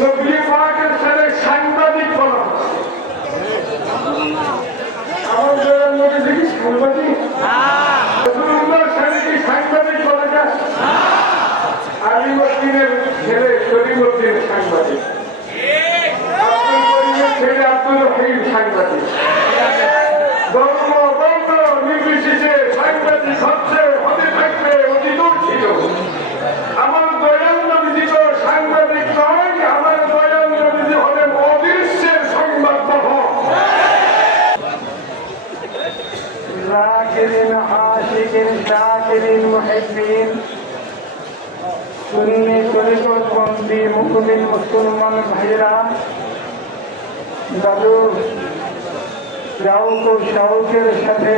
নবী পাকের সাথে সাংবাদিক বলা আমার দয়াল নবী কি সাংবাদিক? রাসূলুল্লাহর সাথে কি সাংবাদিক বলা যায়? আলিমুদ্দিনের ছেলে শরীফুদ্দিন সাংবাদিক, আব্দুল করিমের ছেলে আব্দুল রহিম সাংবাদিক। ধর্ম বর্ণ নির্বিশেষে সাংবাদিক হচ্ছে, হতে থাকবে, অতীতও ছিল। আমার দয়াল নবীজি তো সাংবাদিক নয়, আমার দয়াল নবীজি হলেন অদৃশ্যের সংবাদদাতা। ذاكرين عاشقين شاكرين محبين সুন্নি তরিকতবন্দি মুসলিম মুসলমান ভাইরা, দাদু রাউক ও শাউকের সাথে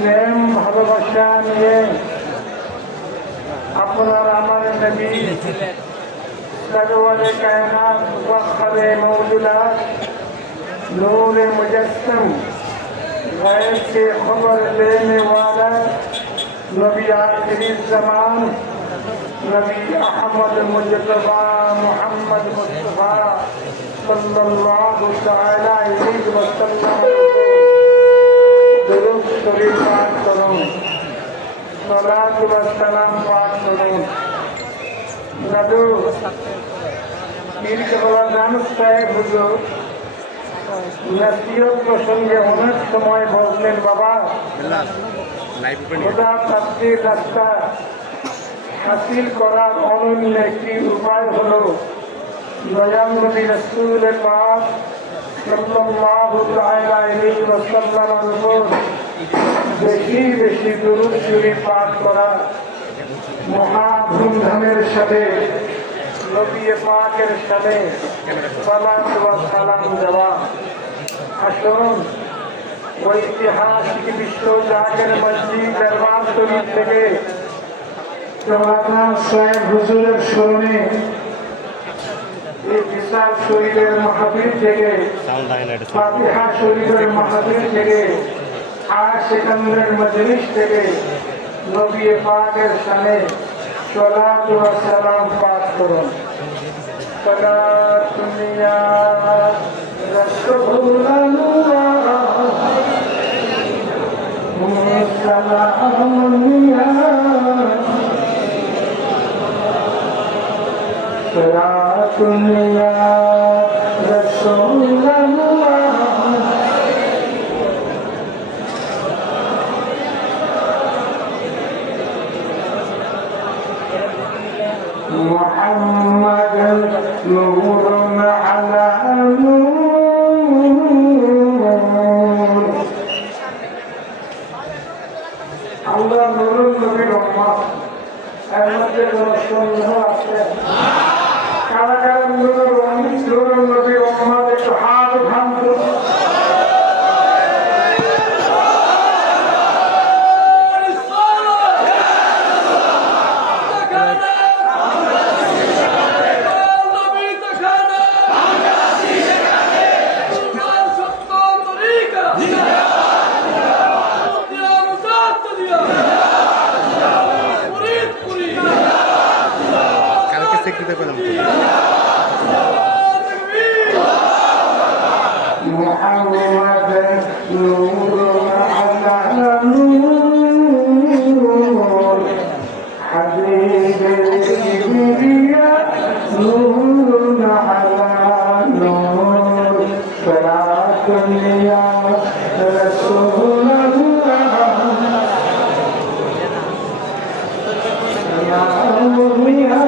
প্রেম ভালোবাসা নিয়ে আপনার আমার নবী সরওয়ারে কায়নাত ওয়াখারে মওজুদাত নূর মুজস্সম गैब के खबर लेने वाला नबी आखिरी ज़मान नबी अहमद मुजतबा मोहम्मद मुस्तफा सल्लल्लाहु तआला अलैहि वसल्लम दुरूद शरीफ पाठ करूं, सलात व सलाम पाठ करूं। दादू पीर केबला জান সাহেব হুজুর নসিহত প্রসঙ্গে অনেক সময় বললেন, বাবা খোদা প্রাপ্তির রাস্তা হাসিল করার অনন্য একটি উপায় হলো দয়াল নবী রাসূল পাক সাল্লাল্লাহু তাআলা আলাইহি ওয়াসাল্লামের উপর বেশি বেশি দুরূদ শরীফ পাঠ করা, মহা ধুমধামের সাথে নবী পাকের সাথে সালাত ওয়া সালাম দেওয়া। আসুন ঐতিহাসিক বিশ্ব জাকের মসজিদ দরবার শরীফ থেকে জওয়ানা সাহেব হুজুরের স্মরণে এই বিশাল শরীফের মাহফিল থেকে, ফাতিহা শরীফের মাহফিল থেকে, আশিকানদের মজলিস থেকে নবী পাকের সামনে সালাত ওয়া সালাম পাঠ করুন। সালাতুন ইয়া রাসূলুল্লাহ সালামুন ইয়া সালাতুন ইয়া রাসূলুল্লাহ محمد نور على نور। আমরা নুরুল নবীর উম্মত, এর মধ্যে সন্দেহ আছে? কারা কারা নুরুল নবীর উম্মত একটু হাত উঠান তো। محمد نور على نور حبيب الكبرياء نور على نور صلاة يا رسول الله يا مؤمنا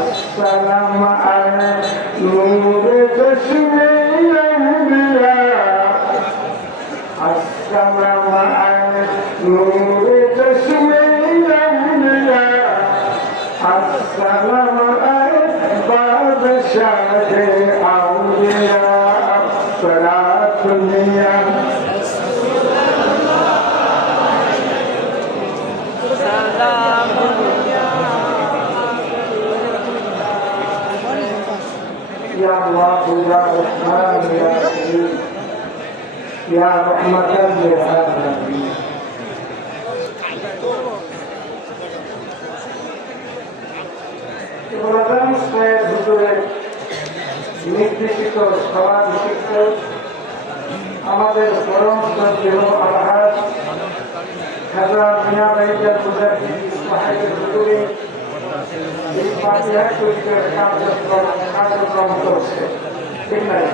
السلام على نور تشمي الأنبياء السلام على نور تشمي ইয়া রাহমাতাল লিল আলামিন। রমাদান মাসের ভিতরে নির্দেশিত সভাধিষ্ঠিত আমাদের পরম শ্রদ্ধেয় আলহাজ খাজা মিয়া ভাইজান মুজাহিদ ইসমাইলের হুজুরে এই ফাতিহা শরীফের কার্যক্রম করছে, ঠিক নাই?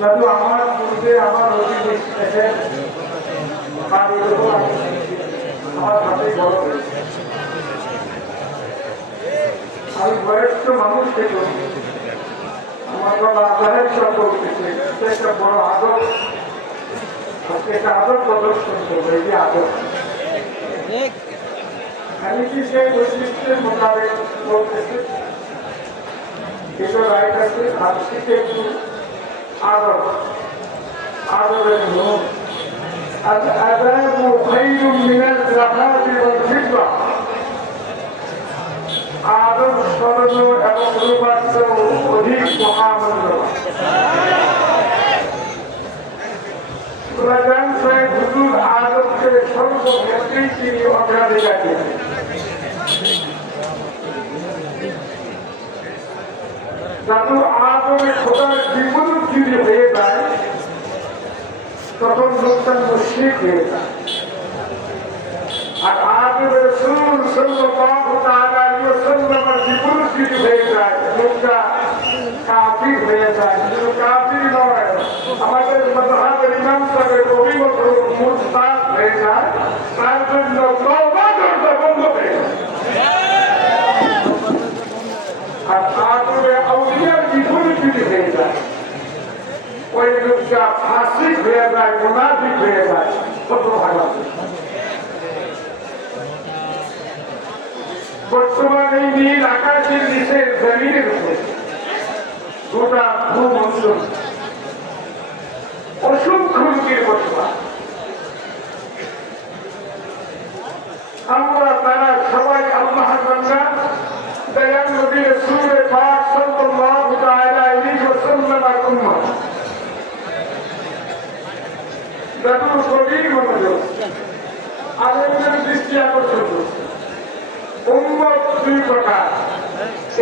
যদিও আমার পূর্বে আমার অভিবেশ দেখে আমার হাতে বড় হয়েছে। আমি বয়স্ক মানুষ থেকে আমার বাবা আদাহের সব করতেছে, একটা বড় আদর, একটা আদর প্রদর্শন করবো, এই যে আদর আমি কি সেই বৈশিষ্ট্যের মোতাবেক বলতেছি, কিছু রাইট আছে আর সেটা একটু আদর, আদরের মুখ الآداب خير من الزكاة والفضة আদর স্মরণ এবং রূপার্থ অধিক মহামূল্যবান। রমাদান শরীফ হুজুর আদরকে সর্বক্ষেত্রেই তিনি অগ্রাধিকার দিয়েছেন। যাতে আদরে খোদার বিপরীত যদি হয়ে যায় তখন লোকটা মুশরিক হয়ে যায়। আর আদর রাসূল সাল্লাল্লাহু তাআলা আলাইহি ওয়াসাল্লামের বিপরীত যদি হয়ে যায় লোকটা কাফির হয়ে যায়। কিন্তু কাফির নয়, আমাদের মাযহাবের ইমাম সাহেবের অভিমত মুরতাদ হয়ে যায়, তার জন্য তওবা করতে বন্ধ হয়ে যায়। আর আদরে আউলিয়ার বিপরীত যদি হয়ে যায় ওই লোকটা ফাসিক হয়ে যায়, মুনাফিক হয়ে যায়। কত ভালো বর্তমান এই নীল আকাশের নিচে জমিনের উপরে গোটা ভূমণ্ডল অসংখ্য লোকের বসবাস। আমরা তারা সবাই আল্লাহর বান্দা, দয়াল নবী রাসূল পাক সাল্লাল্লাহু তাআলা আলাইহি ওয়াসাল্লামের উম্মত। যত গভীর মনোযোগ আলেমদের দৃষ্টি আকর্ষণ করছে। উম্মত দুই প্রকার,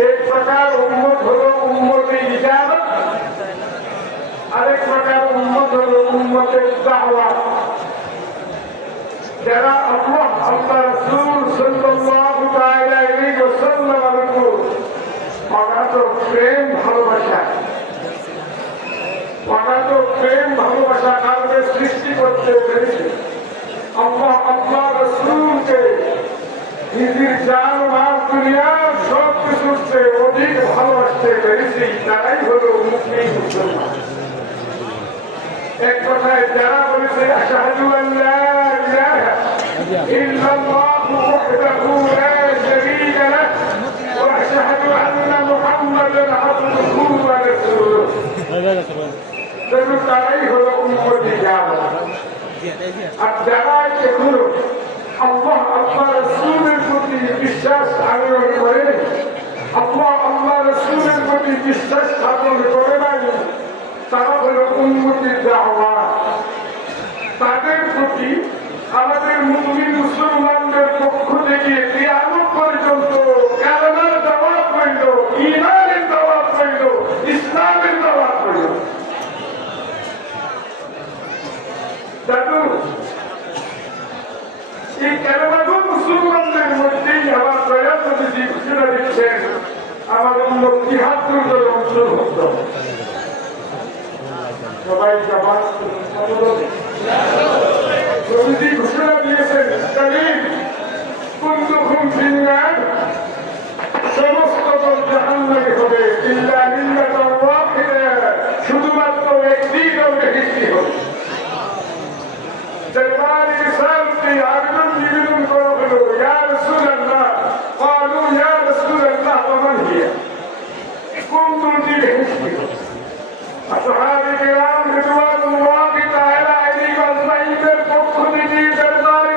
এক প্রকার উম্মত হলো উম্মতে ইজাবত, আরেক প্রকার উম্মত হলো উম্মতে দাওয়াত। যারা আল্লাহ রাসূল সাল্লাল্লাহু তাআলা আলাইহি ওয়াসাল্লামের উপর অগাধ প্রেম ভালোবাসা কারণে সৃষ্টি করতে পেরেছে। আল্লাহ রাসূলকে নিজের জান মাল দুনিয়ার সব কিছুর চেয়ে অধিক ভালোবাসতে পেরেছি, তারাই হলো মুসলিম মুসলমান। এক কথায় যারা বলেছে আশহাদু আল্লা ইলাহা ইল্লাল্লাহু ওয়াহদাহু লা শারীকা লাহু ওয়া আশহাদু আন্না মুহাম্মাদান আবদুহু ওয়া রাসূলুহু, তারাই হলো উম্মতে ইজাবত। আর যারা এখনো আল্লাহ রাসূলের প্রতি বিশ্বাস আনয়ন করে, আল্লাহ রাসূলের প্রতি বিশ্বাস স্থাপন করে নাই, তারা হলো উম্মতে দাওয়াত। তাদের প্রতি আমাদের মুমিন মুসলমানদের পক্ষ থেকে কিয়ামত পর্যন্ত কালেমার দাওয়াত হইল, ঈমানের দাওয়াত হইল, ইসলামের দাওয়াত হইল। দাদু এই কালেমাগো মুসলমানদের মধ্যেই আমার দয়াল নবী ঘোষণা দিচ্ছেন আমার উম্মত তিহাত্তর অন্তর্ভুক্ত। সবাই জামাত নবীজি ঘোষণা দিয়েছেন তালিম কুল্লুকুম ফিন্নার, সমস্ত দল জাহান্নামে হবে, ইল্লা মিল্লাতান ওয়াহিদা, শুধুমাত্র একটি দল বেহেশতি হবে। দরবারে রিসালাতে আবেদন নিবেদন করা হলো, ইয়া রাসূলুল্লাহ, ক্বালু ইয়া রাসূলুল্লাহ ওয়া মান হিয়া, কোন দলটি বেহেশতি হবে? আসহাবে কেরাম রিদওয়ানুল্লাহি তাআলা আলাইহিম আজমাইনের পক্ষ থেকে দরবারে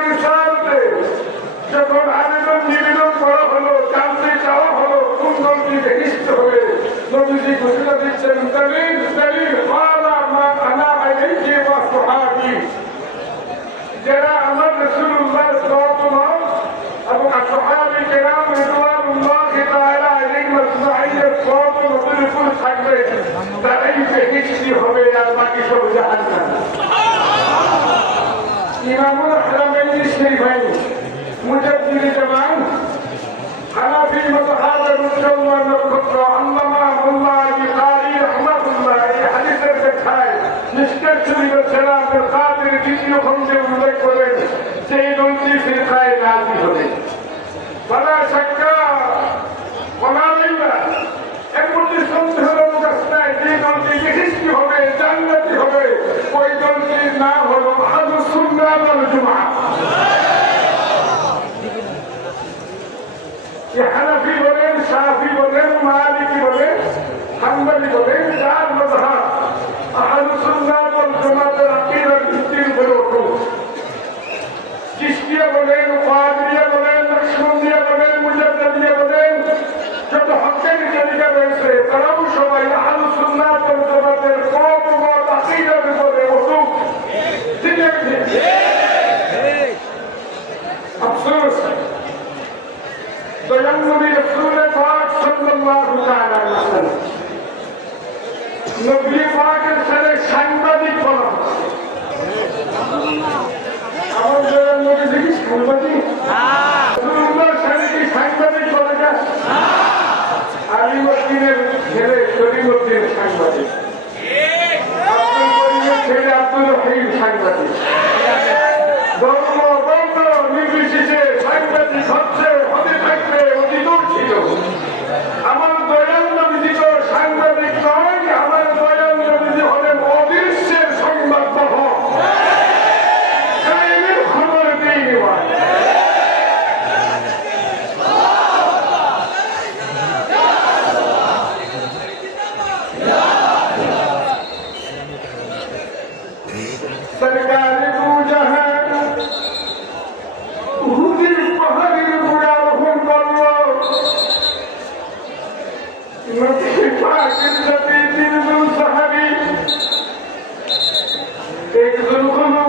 বেহেশতি হবে আর বাকি সব জাহান্নাম। ইমামুল হারামাইন শরীফাইন মুজাদ্দিদ জামান হানাফি মাযহাবের মুসলমান নক্ষত্র আল্লামা মোল্লা আলী কারি রাহমাতুল্লাহ এই হাদিসের ব্যাখ্যায় নিষ্কার শরীফ সালাম আল কাদের দ্বিতীয় খণ্ডে উল্লেখ করেন যে এই দলটি ফিরকায়ে রাজি হবে। বলা শাক্কা বলা লাইবা এর মধ্যে সন্দেহের অবকাশ নাই। যে দলটি বেহেশতি হবে জান্নাতি হবে ওই দলটির নাম হলো আহলুস সুন্নাহ ওয়াল জামাআহ। হানাফি বলেন, শাফি বলেন, মালিকি বলেন, হাম্বলি বলেন, যার মাযহাব আহলুস সুন্নাহ ওয়াল জামাতের আকীদার ভিত্তির উপরে অটুট। চিশতিয়া বলেন, কাদরিয়া বলেন, নকশবন্দিয়া বলেন, মুজাদ্দিদিয়া বলেন, যত হক্কানি তরিকা রয়েছে তারাও সবাই আহলুস সুন্নাহ ওয়াল জামাতের মত আকীদার উপরে অটুট। ঠিক আছে? আফসোস দয়াল নবী রাসূল পাক সাল্লাল্লাহু তাআলা আলাইহি ওয়াসাল্লাম নবী পাকের সাথে সাংবাদিক বলা আমার দয়াল নবী দেখি সাংবাদিক রাসূলুল্লাহর সাথে কি সাংবাদিক বলা যায়? আলিউদ্দিনের ছেলে শরীফুদ্দিন সাংবাদিক, আব্দুল করিমের ছেলে আব্দুল রহিম সাংবাদিক। ধর্ম বর্ণ নির্বিশেষে সাংবাদিক হচ্ছে হতে থাকবে অতীতও ছিল। আমার দয়াল নবীজি তো সাংবাদিক নয়, আমার দয়াল নবীজি হলেন অদৃশ্যের সংবাদ বহন, গায়েবের খবর দিয়ে নেওয়া। সরকারি দুজাহান উহুদের পাহাড়ের উপরে আরোহণ করলো। নবী পাকের সাথে তিনজন সাহাবী, একজন হলো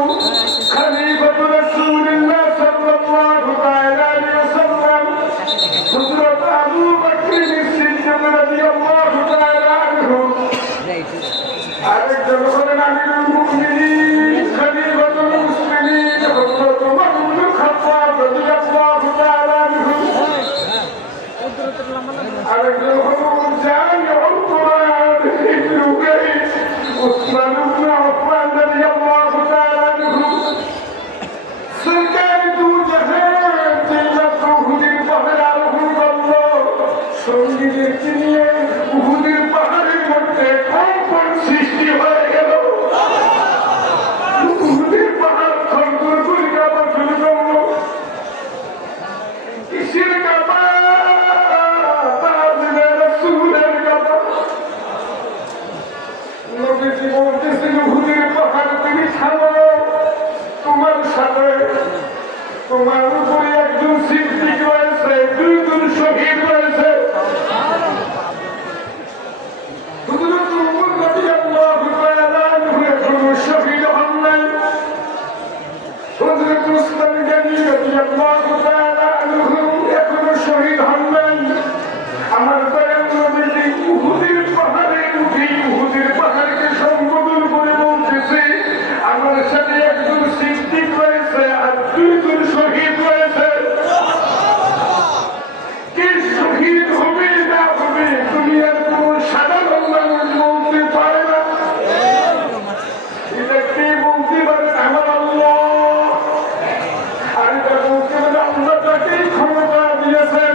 খলিফাতুর রাসূলুল্লাহ সাল্লাল্লাহু তাআলা আলাইহি ওয়াসাল্লাম হযরত আবু বকর সিদ্দিক রাদিয়াল্লাহু তাআলা আনহু, আরেকজন হলেন আমিরুল মুমিনিন খলিফাতুল মুসলিমিন হযরত ওমর ইবনে খাত্তাব রাদিয়াল্লাহু তাআলা আনহু, আরেকজন হলেন জামিউল কুরআন ইবনে উবাইদ উসমান ইবনে আফফান রাদিয়াল্লাহু তাআলা আনহু। সরকার দুজাহান যেইমাত্র উহুদের পাহাড়ে আরোহণ করলো, সঙ্গীদেরকে নিয়ে উহুদের পাহাড়ের মধ্যে কম্পন সৃষ্টি হয়ে গেল। উহুদের পাহাড় থরথর করে কাঁপা শুরু করলো। কিসের কাঁপা? তাআজিমের রাসূলের কাঁপা। নবীজি বলতেছেন, উহুদের পাহাড় তুমি থামো, তোমার সাথে তোমার উপরে একজন সিদ্দিক রয়েছে, দুইজন শহীদ রয়েছে। হযরত ওমর রাদিয়াল্লাহু তাআলা আনহু এখনো শহীদ হন নাই। হযরত উসমান গনি রাদিয়াল্লাহু তাআলা আনহু এখনো শহীদ হন নাই। আমার দয়াল নবীজি উহুদের পাহাড়ে উঠে উহুদের পাহাড়কে সম্বোধন করে বলতেছে, আমার সাথে একজন সিদ্দিক রয়েছে আর দুইজন শহীদ রয়েছে। কে শহীদ হবে না হবে দুনিয়ার কোন সাধারণ মানুষ বলতে পারে না। এটা কে বলতে পারে? আমার আল্লাহ। আর এটা বলতে পারে আল্লাহ তাকেই ক্ষমতা দিয়েছেন।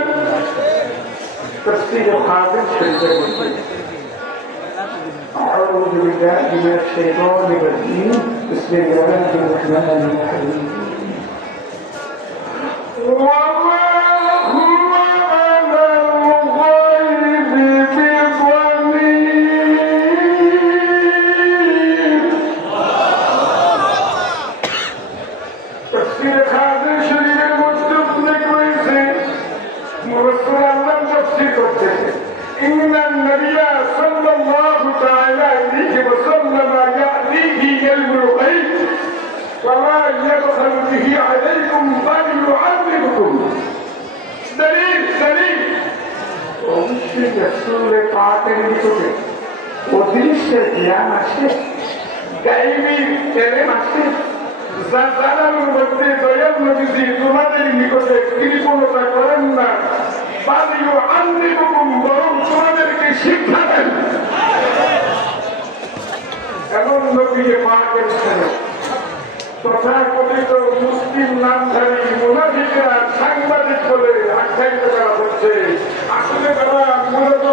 তাফসীর হাদিস শরীফে বলছে, أعوذ بالله من الشيطان الرجيم بسم الله الرحمن الرحيم وما هو على الغيب بضنين। تفسير হাদিস শরীফের মধ্যে উল্লেখ রয়েছে, মুফাসসির আল্লাহ তাফসীর করতেছে, إن النبي صلى الله تعالى عليه وسلم يأتيه علم الغيب وما يبخل به عليكم بل يعذبكم। دليل অবশ্যই রাসূলের পাকের ভিতরে অদৃশ্য জ্যোতিষের জ্ঞান আসে, গাইবি এলেম আসে, যা জানানোর মধ্যে দয়াল নবীজি তোমাদের নিকটে কৃপণতা করেন না, বালিও আন্দিকুম, বরং তোমাদেরকে শিক্ষা দেন। এমন নবীকে পাকের ছেলে তথাকথিত মুসলিম নামধারী মুনাফিকরা সাংবাদিক বলে আখ্যায়িত করা হচ্ছে। আসলে তারা মূলত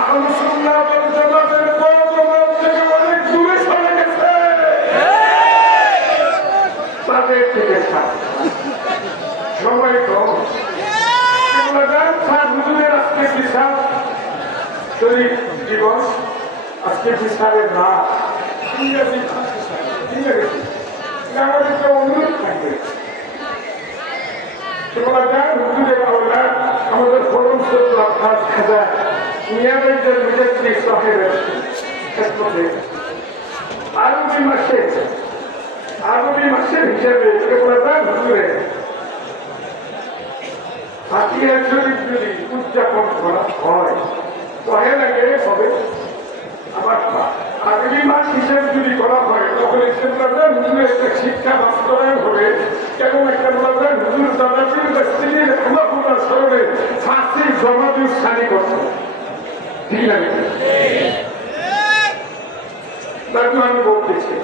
আহলে সুন্নাহ ওয়াল জামাতের পথ থেকে অনেক দূরে সরে গেছে। তাদের থেকে সময় কম, হুজুরের আজকে বিচার শরীফ দিবস, আজকে বিচারের না আমাদের তো অনুরোধ থাকবে, হুজুরের আওলাদ আমাদের ফরম খাজা নিয়ামের মিজাত্রী সাহেবের ক্ষেত্রে আরবি মাসের হিসাবে হুজুরে হাতিয়া শরীফ যদি উদযাপন করা হয় পহেলা গেলে হবে, আবার আগামী মাস হিসেবে যদি করা হয় তখন হুজুরের একটা শিক্ষা বাস্তবায়ন হবে। কেমন একটা বলবেন হুজুর দাদাজির স্ত্রীর রহমাতুল্লাহ স্মরণে ফাঁসি জমাজুর সানি করত, ঠিক লাগে তারপর আমি বলতেছি